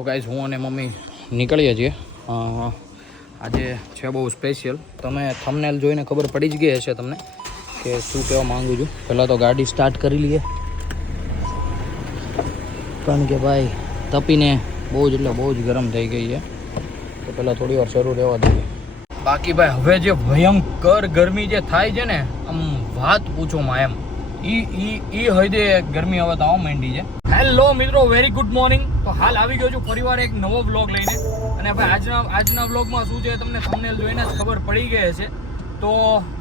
તો ગાઈઝ હું અને મમ્મી નીકળીએ છીએ. આજે છે બહુ સ્પેશિયલ. તમે થંબનેલ જોઈને ખબર પડી જ ગઈ હશે તમને કે શું કહેવા માગું છું. પહેલાં તો ગાડી સ્ટાર્ટ કરી લઈએ કારણ કે ભાઈ તપીને બહુ જ એટલે બહુ જ ગરમ થઈ ગઈ છે. તો પહેલાં થોડી વાર શરૂ રહેવા દઈએ. બાકી ભાઈ હવે જે ભયંકર ગરમી જે થાય છે ને આમ વાત પૂછોમાં એમ ઈ હદે ગરમી હવે તો આવવા માંડી છે. હેલો મિત્રો, વેરી ગુડ મોર્નિંગ. તો હાલ આવી ગયો છું ફરીવાર એક નવો બ્લોગ લઈને. અને ભાઈ આજના બ્લોગમાં શું છે તમને થંબનેલ જોઈને જ ખબર પડી ગઈ હશે. તો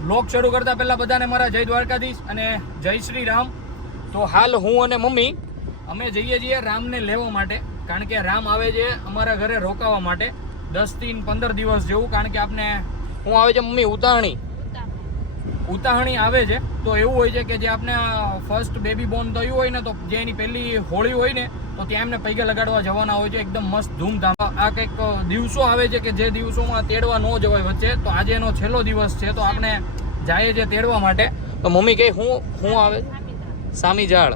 બ્લોગ શરૂ કરતા પહેલાં બધાને મારા જય દ્વારકાધીશ અને જય શ્રી રામ. તો હાલ હું અને મમ્મી અમે જઈએ છીએ રામને લેવા માટે, કારણ કે રામ આવે છે અમારા ઘરે રોકાવા માટે 10 થી 15 દિવસ જેવું. કારણ કે આપણે શું આવે છે મમ્મી, ઉતાહણી આવે છે. તો એવું હોય છે કે જે આપણે ફર્સ્ટ બેબી બોર્ન થયું હોય ને, તો જે એની પહેલી હોળી હોય ને, તો ત્યાં એમને પૈગે લગાડવા જવાના હોય છે એકદમ મસ્ત ધૂમધામ. આ કંઈક દિવસો આવે છે કે જે દિવસોમાં તેડવા ન જવાય વચ્ચે. તો આજે એનો છેલ્લો દિવસ છે, તો આપણે જઈએ છીએ તેડવા માટે. તો મમ્મી કહે હું આવે સામી જાળ.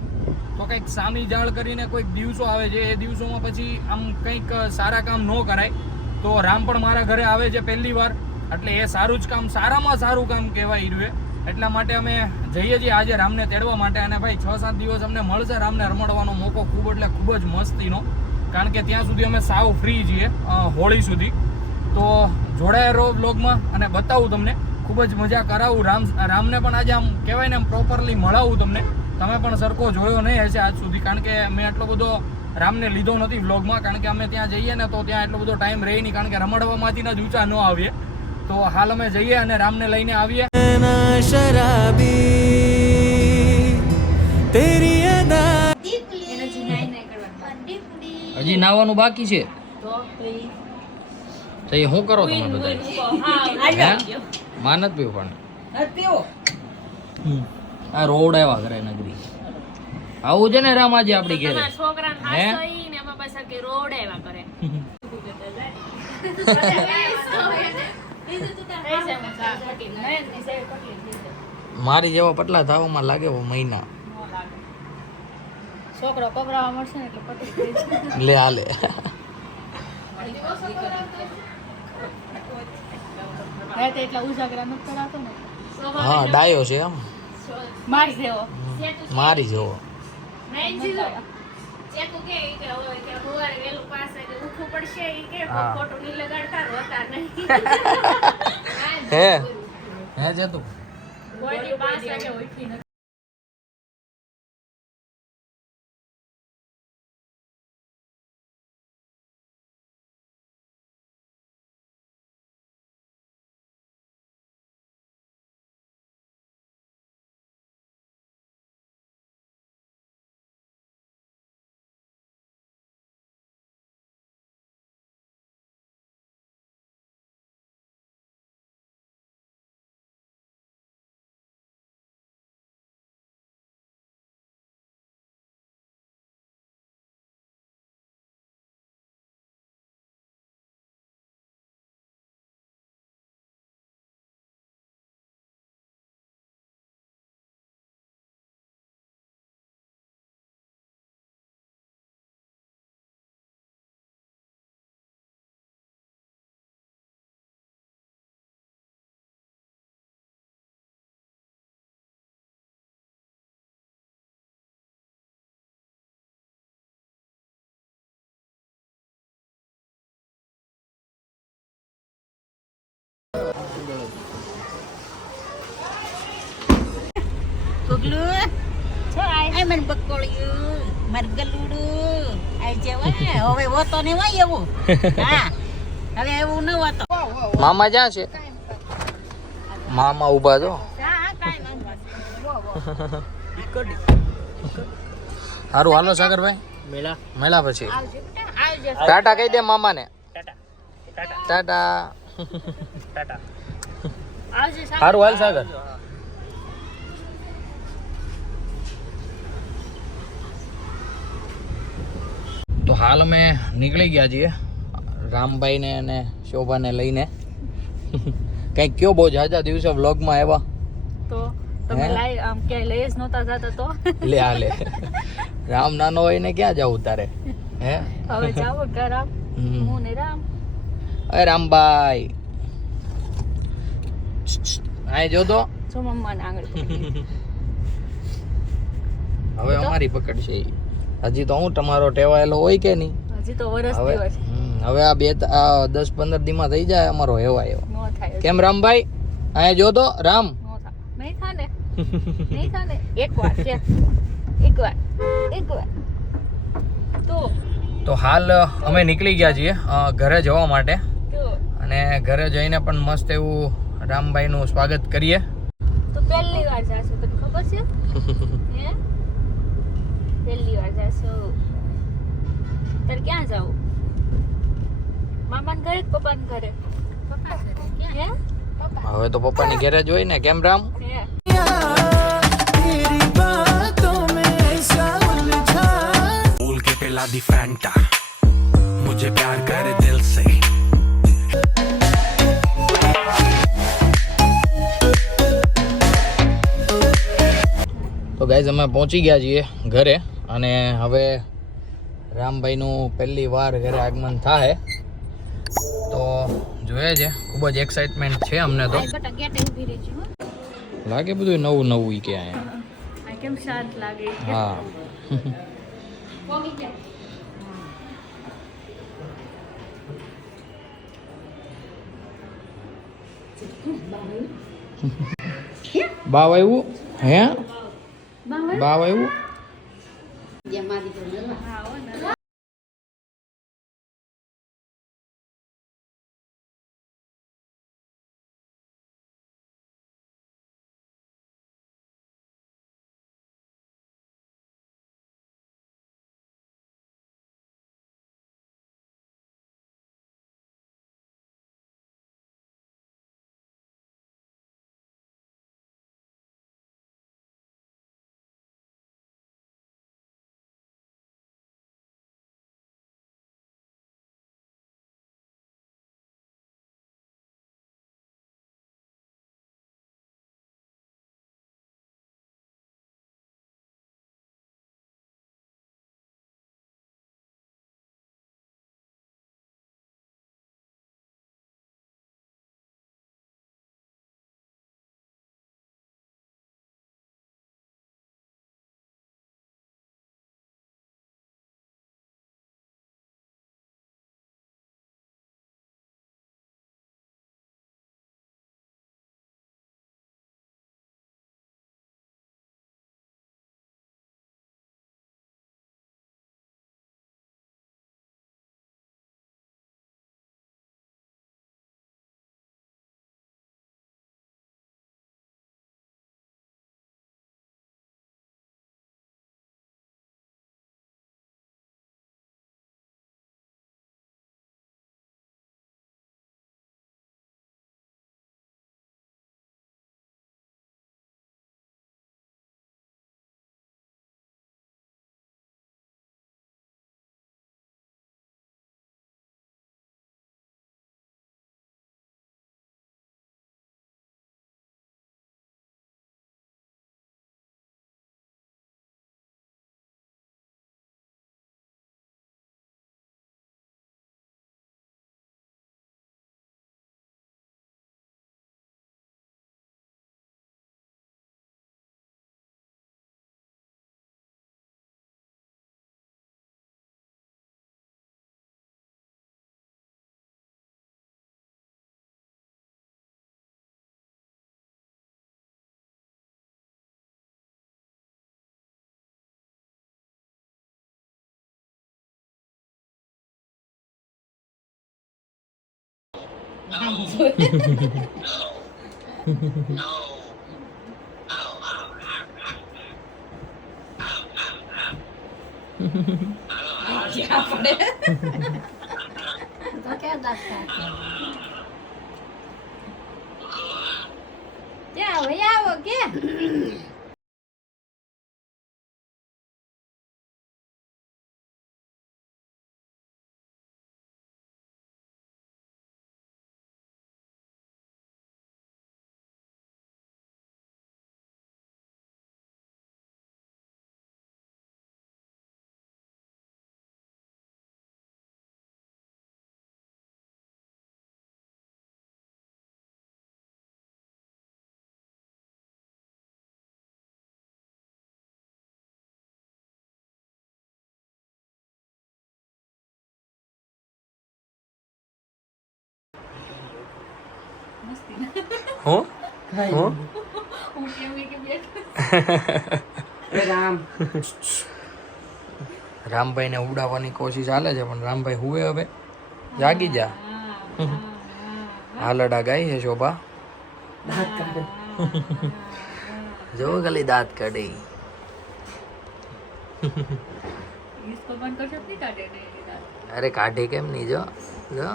તો કંઈક સામી જાળ કરીને કોઈક દિવસો આવે છે. એ દિવસોમાં પછી આમ કંઈક સારા કામ ન કરાય. તો રામ પણ મારા ઘરે આવે છે પહેલી વાર, એટલે એ સારું જ કામ, સારામાં સારું કામ કહેવાય રહ્યું. એટલા માટે અમે જઈએ છીએ આજે રામને તેડવા માટે. અને ભાઈ 6-7 દિવસ અમને મળશે રામને રમાડવાનો મોકો, ખૂબ એટલે ખૂબ જ મસ્તીનો. કારણ કે ત્યાં સુધી અમે સાવ ફ્રી છીએ હોળી સુધી. તો જોડાયા રહો બ્લોગમાં અને બતાવું તમને, ખૂબ જ મજા કરાવું. રામને પણ આજે આમ કહેવાય ને આમ પ્રોપરલી મળાવું તમને. તમે પણ સરખો જોયો નહીં હશે આજ સુધી, કારણ કે મેં એટલો બધો રામને લીધો નથી બ્લોગમાં. કારણ કે અમે ત્યાં જઈએ ને તો ત્યાં એટલો બધો ટાઈમ રહે નહીં, કારણ કે રમાડવામાંથી જ ઊંચા ન આવીએ. તો હાલ અમે જઈએ અને રામને લઈને આવીએ. હજી નાવાનું બાકી છે. તો એ શું કરો તમે બધા? માનત પીવું પણ આ રોડ આવ્યા કરે નગરી. આવું છે ને રામ આજે આપડી ઘરે હે મારી જેવા પટલા થાવામાં લાગે મહિના. છોકરો કબરાવા મળશે ને એટલે પટી લે આલે. રાતે એટલા ઉજાગરા ન કરાતો ને. હા ડાયો છે એમ. મારી જેવો. મારી જેવો. ચેકુ કે હવે કે હોવારે વેલું પાસે કે ઉઠવું પડશે ઈ કે ફોટો ની લગાડતા રોતા નહીં. હે છે તું કોઈ પાસે કે ઉઠી નથી. Puglut. Ay man bakoliu. Margaludu. Ay jewa. હવે વોતો ને વાય એવું. હા. હવે એવું ન વોતો. મામા જ્યાં છે? મામા ઊભા છો. હા કાઈ વાંધો નહીં. સારું હાલો સાગરભાઈ. મેલા પછી ટાટા કહી દે મામાને. ટાટા. સારું હાલ સાગર. તો હાલ અમે નીકળી ગયા છીએ રામભાઈને અને શોભાને લઈને. કંઈક કયો બહુ જાજા દિવસે વ્લોગમાં આવ્યા તો તમે લાઈ આમ ક્યાંય લઈ જ નહોતા જતા તો લે આ લે રામ નાનો હોય ને ક્યાં જવું તારે હે હવે જાવો કરામ હમ. હું ને રામ અરે રામભાઈ આય જો તો જો મમ્મા ને આંગળી પકડી. હવે અમારી પકડ છે ઈ. હજી તો હું તમારો ટેવાયેલો હોય કે નહીં હજી તો વરસ હવે દિવસ હવે આ 10-15 દીમાં થઈ જાય અમારો હેવાયો. નો થાય કેમ રામભાઈ આય જો તો રામ નો થાય નહીં થાને નહીં થાને એકવાર છે એકવાર તો હાલ અમે નીકળી ગયા છીએ ઘરે જવા માટે તો અને ઘરે જઈને પણ મસ્ત એવું રામભાઈનું સ્વાગત કરીએ. તો પહેલી વાર જાશું તને ખબર છે હે પહેલી વાર જાશું તારે ક્યાં જાવું મામાને ઘરે કે પપ્પાને ઘરે પપ્પા ઘરે હે હવે તો પપ્પાની ઘરે જ હોય ને કેમ રામ હે बोल के पिला दी फैंटा मुझे प्यार करे दिल से તો ગાઈઝ અમે પહોંચી ગયા છીએ ઘરે અને હવે રામભાઈનું પહેલી વાર ઘરે આગમન થાય તો જોઈએ છે ખૂબ જ એક્સાઇટમેન્ટ છે અમને તો આ બટા ગેટે ઊભી રહેજો હો લાગે બધું નવું નવું ઈ કે અહીંયા આ કેમ શાંત લાગે હા કોમી કે બાવ આવ્યું હે બાવળ બાવ આવ્યું જે મારી તો લેવા. હા હો ને તો ક્યાં દાંત કાઢે? જાઓ આવો કે હું હું હું કેમ કે બેઠ રામભાઈને ઉડાવવાની કોશિશ ચાલે છે પણ રામભાઈ હુએ હવે જાગી જા હાલડા ગાય છે શોભા જો ખાલી દાંત કાઢી इसको बंद कर सकती काटे नहीं दांत અરે કાઢે કેમ નહીં જો જો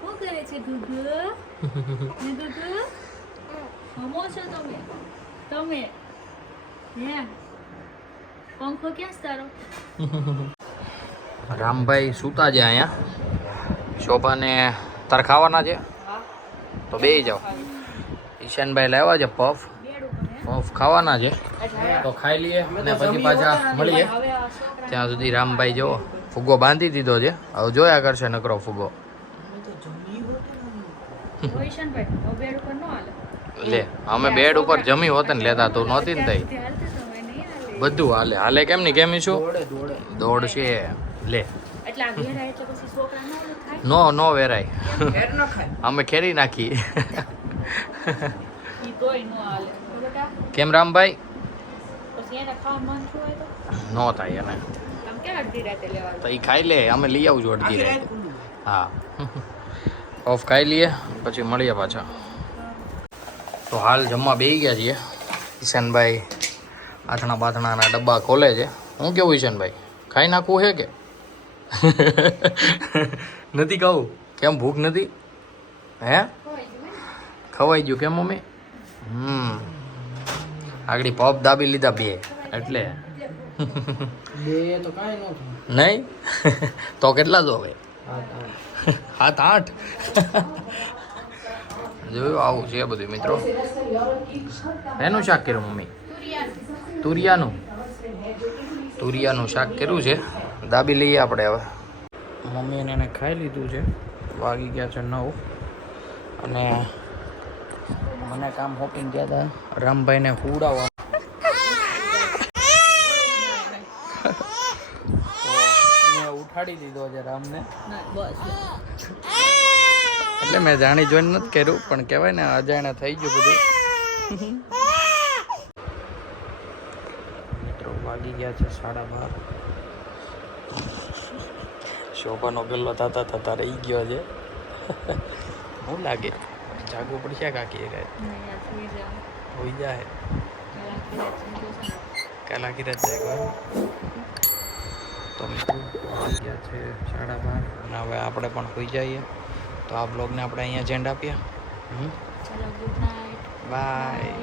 શું કરે છે ગુગુ ગુગુ હમો છો તમે તમે હે પંખો ક્યાં સારો રામભાઈ સૂતા છે અહીંયા શોભાને તાર ખાવાના છે તો બેસી જાઓ ઈશાનભાઈ લાવ્યા છે પફ પફ ખાવાના છે તો ખાઈ લઈએ અને પછી પાછા મળીએ ત્યાં સુધી રામભાઈ જો ફુગ્ગો બાંધી દીધો છે હવે જોયા કરશે નકરો ફુગ્ગો રોહિશનભાઈ બેડ ઉપર ન હાલે લે અમે બેડ ઉપર જમી હોત ને લેતા તો નહોતી ને તઈ હાલતે સમય નહીં હાલે બધું હાલે હાલે કેમ નહીં કેમ શું દોડ છે લે એટલે આ ઘેર આવે તો પછી છોકરા ન ઓલું થાય નો વેરાય અમે ખેરી નાખી ઈ તોય ન હાલે બેટા કેમ રામભાઈ પછી એને ખાવા મન થયું હોય તો નો થાય એને આમ ક્યાં અડધી રાતે લેવા તો એ ખાઈ લે અમે લઈ આવજો અડધી રાતે હા ઓફ ખાઈ લઈએ પછી મળીએ પાછા તો હાલ જમવા બેસી ગયા છીએ ઈશાનભાઈ આથણા બાથણાના ડબ્બા ખોલે છે હું કેવું ઈશાનભાઈ ખાઈ નાખવું છે કે નથી કહું કેમ ભૂખ નથી હે ખવાઈ ગયું કેમ મમ્મી આગળ પપ દાબી લીધા બે એટલે નહીં તો કેટલા જો હવે 7-8 જોયું આવું છે બધું મિત્રો એનું શાક કર્યું મમ્મી તુરિયાનું શાક કર્યું છે દાબી લઈએ આપણે હવે મમ્મીને એને ખાઈ લીધું છે વાગી ગયા છે 9 અને મને કામ હોપીને ગયા હતા રામભાઈને હુડાવવા મેં ઉઠાડી દીધો છે રામને એટલે મેં જાણી જોઈને નથી કર્યું પણ કહેવાય ને અજાણે થઈ ગયું બધું મિત્રો વાગી ગયા છે 12:30 શોભાનો ગલ્લો થતા રહી ગયો છે શું લાગે જાગવું પડશે કાકી હોઈ જાય કાલ આખી રાત જાગવા તો મિત્રો વાગી ગયા છે 12:30 અને હવે આપણે પણ હોઈ જઈએ તો આ બ્લોગને આપણે અહીંયા જ એન્ડ આપીએ ચલો ગુડ નાઇટ બાય